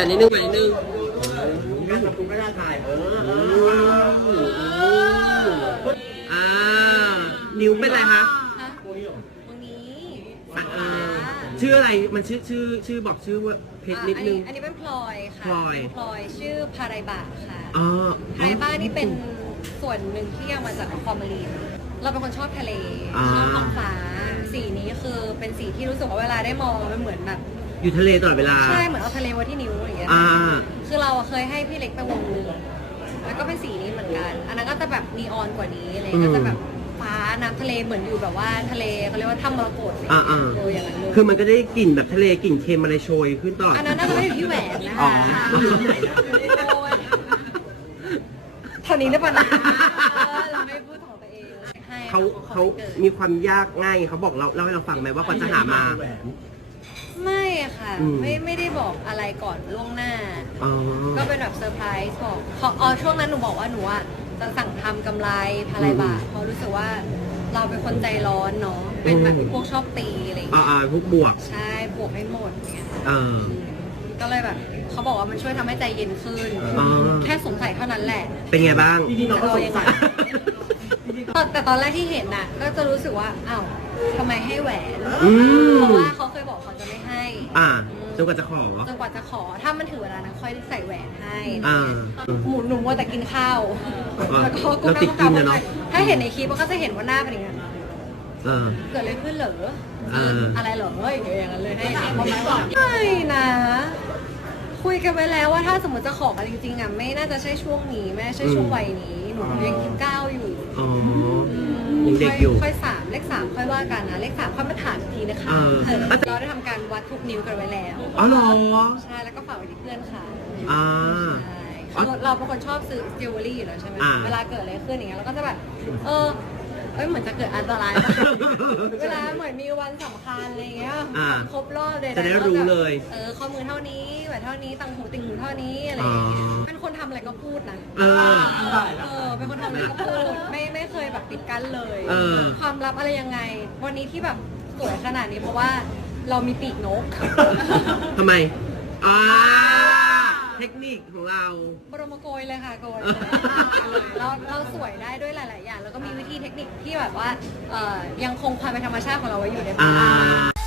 แต่นิดนึงไปนิดนึงการกับคุณก็น่าถ่ายเออเอออ่า นิ้วเป็นไรคะโอ้ยตรงนี้อะเออชื่ออะไร มันชื่อชื่อชื่อบอกชื่อว่าเพชรนิดนึง อันนี้เป็นพลอยค่ะ พลอยเป็นพลอยชื่อพาไรบะค่ะอ๋อพาไรบะนี่เป็นส่วนหนึ่งที่เอามาจากความมารีนเราเป็นคนชอบทะเลอ่าชอบท้องฟ้า สีนี้คือเป็นสีที่รู้สึกว่าเวลาได้มองมันเหมือนแบบ อยู่ทะเลตลอดเวลา ใช่เหมือนเอาทะเลไว้ที่นิ้วอย่างเงี้ย อ่า คือเราอะเคยให้พี่เล็กไปวงหนึงแล้วก็เป็นสีนี้เหมือนกัน อันนั้นก็จะแบบนีออนกว่านี้อะไรอืมก็จะแบบฟ้าน้ำทะเลเหมือนอยู่แบบว่าทะเลเขาเรียกว่าถ้ำมรกตอะไรอ่าเงี้อ่ายเอออย่างนั้นเลยคือมันก็ได้กลิ่นแบบทะเลกลิ่นเค็มอะไรโชยขึ้นตลอด อันนั้นน่าจะไม่อยู่ที่แหวนนะอ๋อ คะโอ้ยเท่านี้ได้ปะนะเออเราไม่พูดของตัวเองให้เขาขเขาองวันกิด มีความยากง่ายเขาบอกเราเล่าให้เราฟังไหมว่ากว่าจะหามา แหวน ไม่ค่ะ อืม ไม่ไม่ได้บอกอะไรก่อนล่วงหน้า อ๋อ ก็เป็นแบบเซอร์ไพรส์บอกเพราะอ๋อช่วงนั้นหนูบอกว่าหนูอะจะสั่งทำกำไรพาไรบาทเพราะรู้สึกว่าเราเป็นคนใจร้อนเนาะเป็นแบบพวกชอบตีอะไรอย่างอ่าเงี้ยอ่าพวกบวกใช่บวกให้หมดเนี่ยเออก็เลยแบบเขาบอกว่ามันช่วยทำให้ใจเย็นขึ้นอ๋อแค่สงสัยเท่านั้นแหละเป็นไงบ้าง จริงๆเราก็สงสัย แต่ตอนแรกที่เห็นน่ะ ก็จะรู้สึกว่าอ้าวทำไมให้แหวนอืม เพราะว่าเขาเคยบอกเขาจะไม่ให้อ่าจนกว่าจะขอจนกว่าจะขอถ้ามันถึงเวลานั้นค่อยใส่แหวนให้อ่า หมูหนูมัวแต่กินข้าวอ่าแล้วก็เราติดกินอะเนาะถ้าเห็นในคลิปมันก็จะเห็นว่าหน้าเป็นอย่างเงี้ยเออ เกิดอะไรขึ้นเหรอเออออะไรเหรออย่างเงี้ยอย่างนั้นเลยให้ถามเขาไหมก่อนไม่นะ คุยกันไปแล้วว่าถ้าสมมติจะขอกันจริงๆอะไม่น่าจะใช่ช่วงนี้ไม่น่าใช่ช่วงวัยนี้ห นูยังคิดเก้าอยู่อ๋อยังเด็กอยู่ ค่อยสามเลขสามค่อยว่ากันนะเลขสามค่อยมาถามอีกทีนะคะเออ เออเราได้ทำการวัดทุกนิ้วกันไว้แล้วอ๋อเหรอใช่แล้วก็ฝากไว้ที่เพื่อนค่ะอ่า ใช่อ๋อคือเราเป็นคนชอบซื้อจิวเวลรี่อยู่แล้วใช่ไหมอ่า เวลาเกิดอะไรขึ้นอย่างเงี้ยเราก็จะแบบเออ เอ้ยเหมือนจะเกิดอันตรายปะ เวลาเหมือนมีวันสำคัญอะไรเงี้ยอ่าครบรอบเลยจะได้รู้เลยเออข้อมือเท่านี้แหวนเท่านี้ตังหูติ่งหูเท่านี้อะไรอย่างเงี้ยอ๋อ เป็นคนทำอะไรก็พูดนะ เออ เออเป็นคนทำอะไรก็พูดไม่ไม่เคยแบบปิดกั้นเลยเออ ความลับอะไรยังไง วันนี้ที่แบบสวยขนาดนี้เพราะว่าเรามีปีกนก ทำไมอ่า เทคนิคของเรา บรมโกยเลยค่ะโกยเลยเราเราสวยได้ด้วยหลาย ๆ อย่าง แล้วก็มีวิธีเทคนิคที่แบบว่าเอ่อยังคงความเป็นธรรมชาติของเราไว้อยู่ในบ้าอ่าน